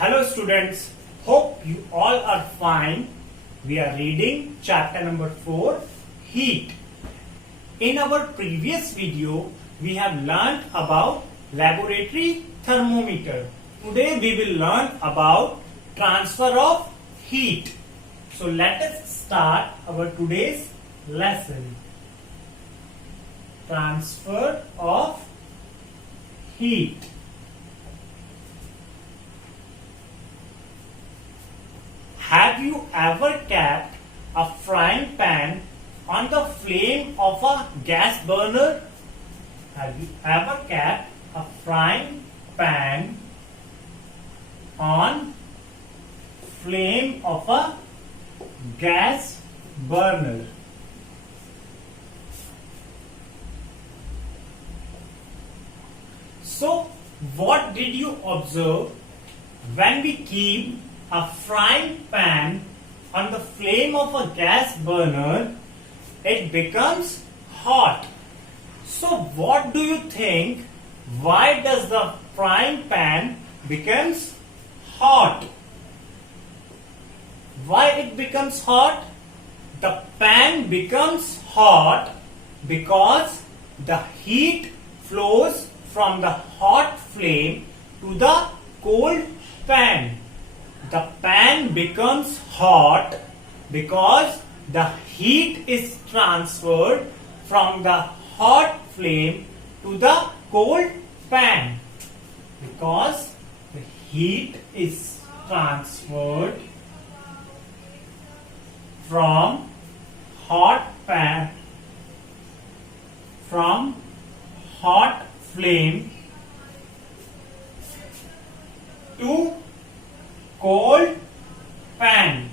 Hello students, hope you all are fine. We are reading chapter number 4, Heat. In our previous video, we have learned about laboratory thermometer. Today we will learn about transfer of heat. So let us start our today's lesson. Transfer of heat. Have you ever kept a frying pan on the flame of a gas burner? Have you ever kept a frying pan on flame of a gas burner? So, what did you observe when we keep a frying pan on the flame of a gas burner? It becomes hot. So what do you think? Why does the frying pan becomes hot? Why it becomes hot? The pan becomes hot because the heat flows from the hot flame to the cold pan. The pan becomes hot because the heat is transferred from the hot flame to the cold pan. Because the heat is transferred from hot flame to cold pan,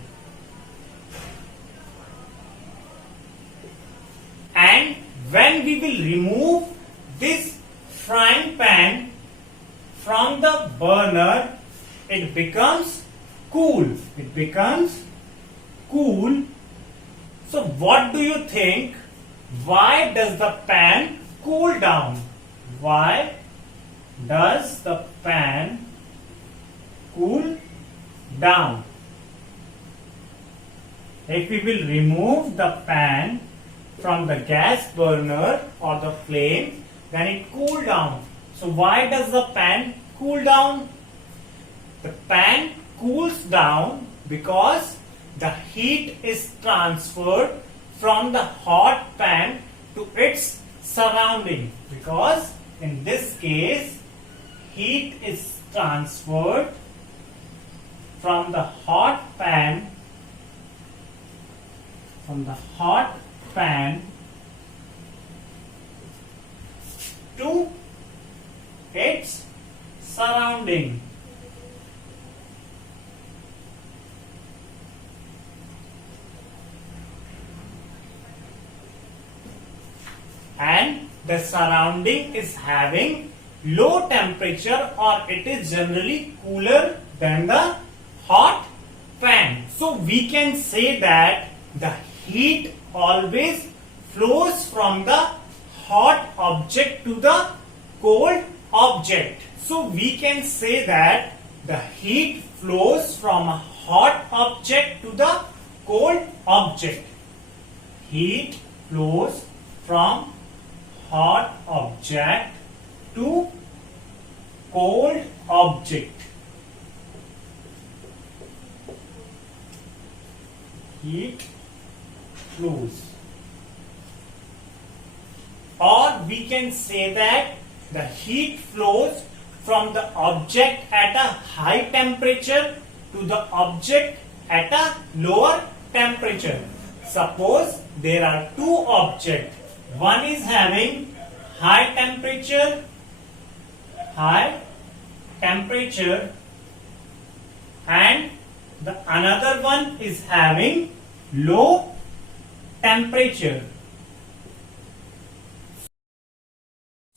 and when we will remove this frying pan from the burner, it becomes cool. It becomes cool. So what do you think? Why does the pan cool down? Why does the pan cool down? If we will remove the pan from the gas burner or the flame, then it cool down. So why does the pan cool down? The pan cools down because the heat is transferred from the hot pan to its surrounding. Because in this case, heat is transferred from the hot pan to its surrounding. And the surrounding is having low temperature, or it is generally cooler than the hot pan. So we can say that the heat always flows from the hot object to the cold object. So we can say that the heat flows from a hot object to the cold object. Heat flows from hot object to cold object. Heat flows. Or we can say that the heat flows from the object at a high temperature to the object at a lower temperature. Suppose there are two objects. One is having high temperature, and the another one is having low temperature.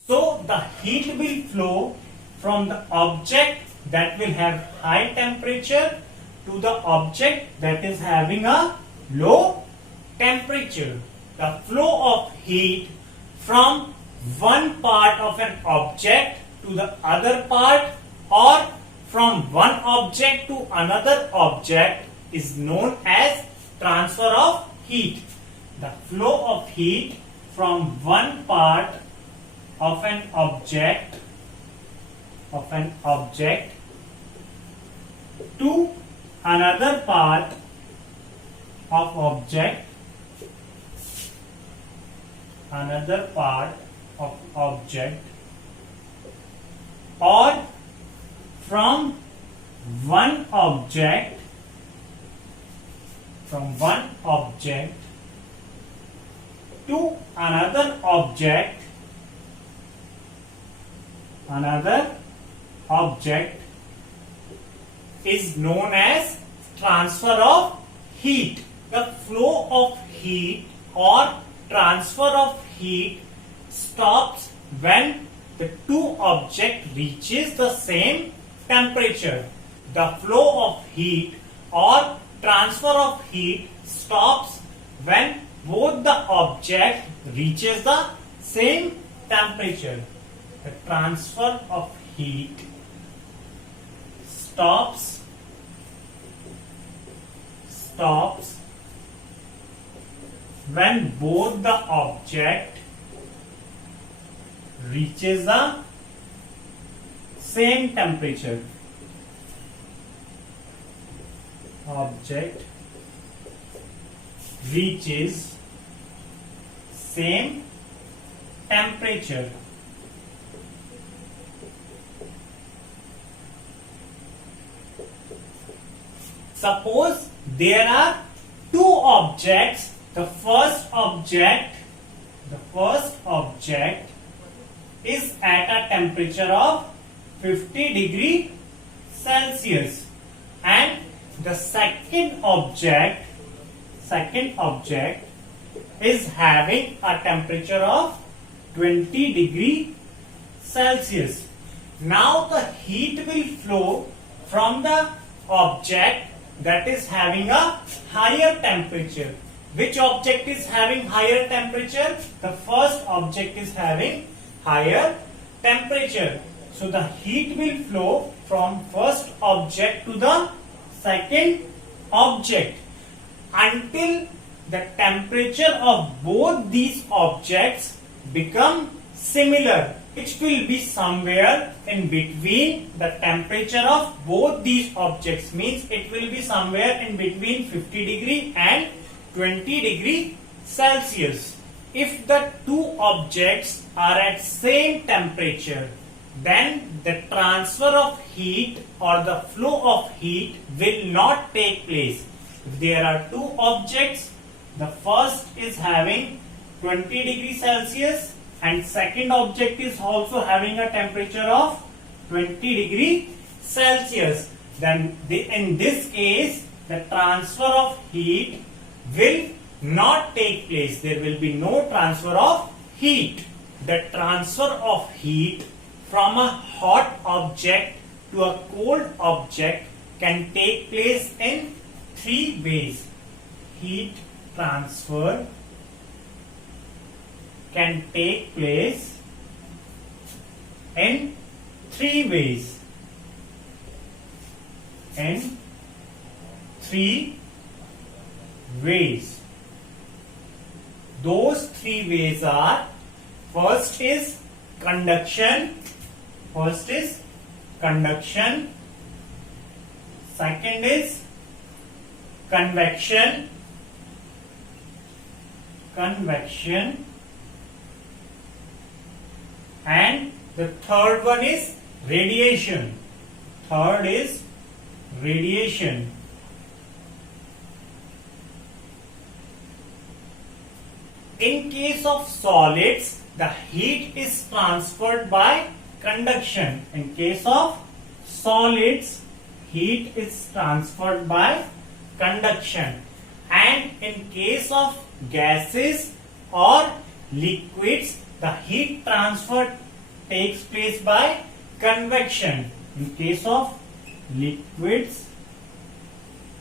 So the heat will flow from the object that will have high temperature to the object that is having a low temperature. The flow of heat from one part of an object to the other part, or from one object to another object is known as transfer of heat. The flow of heat from one part of an object to another part of object or from one object to another object is known as transfer of heat. The flow of heat or transfer of heat stops when the two objects reaches the same temperature. The flow of heat or transfer of heat stops when both the object reaches the same temperature. The transfer of heat stops when both the object reaches the same temperature. Object reaches same temperature. Suppose there are two objects. The first object is at a temperature of 50 degree Celsius and the second object is having a temperature of 20 degree Celsius. Now the heat will flow from the object that is having a higher temperature. Which object is having higher temperature? The first object is having higher temperature. So the heat will flow from first object to the second object until the temperature of both these objects become similar, which will be somewhere in between the temperature of both these objects, means it will be somewhere in between 50 degree and 20 degree Celsius. If the two objects are at same temperature, then the transfer of heat or the flow of heat will not take place. If there are two objects, the first is having 20 degree Celsius and second object is also having a temperature of 20 degree Celsius, then in this case the transfer of heat will not take place. There will be no transfer of heat. The transfer of heat from a hot object to a cold object can take place in three ways. Heat transfer can take place in three ways. Those three ways are: first is conduction, second is convection, and the third one is radiation. In case of solids, the heat is transferred by conduction. In case of solids, heat is transferred by conduction. And in case of gases or liquids, the heat transfer takes place by convection. In case of liquids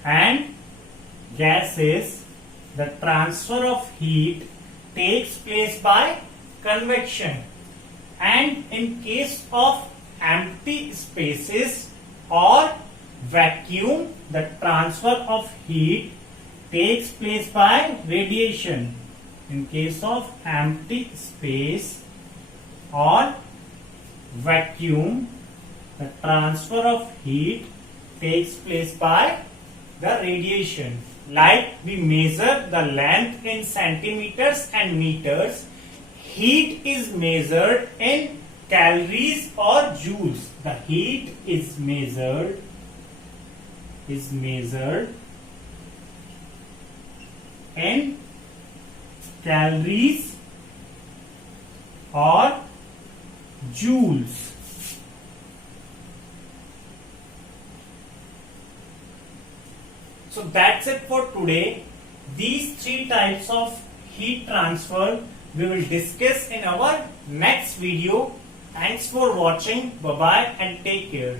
and gases, the transfer of heat takes place by convection. And in case of empty spaces, or vacuum, the transfer of heat takes place by radiation. In case of empty space or vacuum, the transfer of heat takes place by the radiation. Like we measure the length in centimeters and meters, heat is measured in calories or joules. The heat is measured in calories or joules. So that's it for today. These three types of heat transfer we will discuss in our next video. Thanks for watching. Bye bye and take care.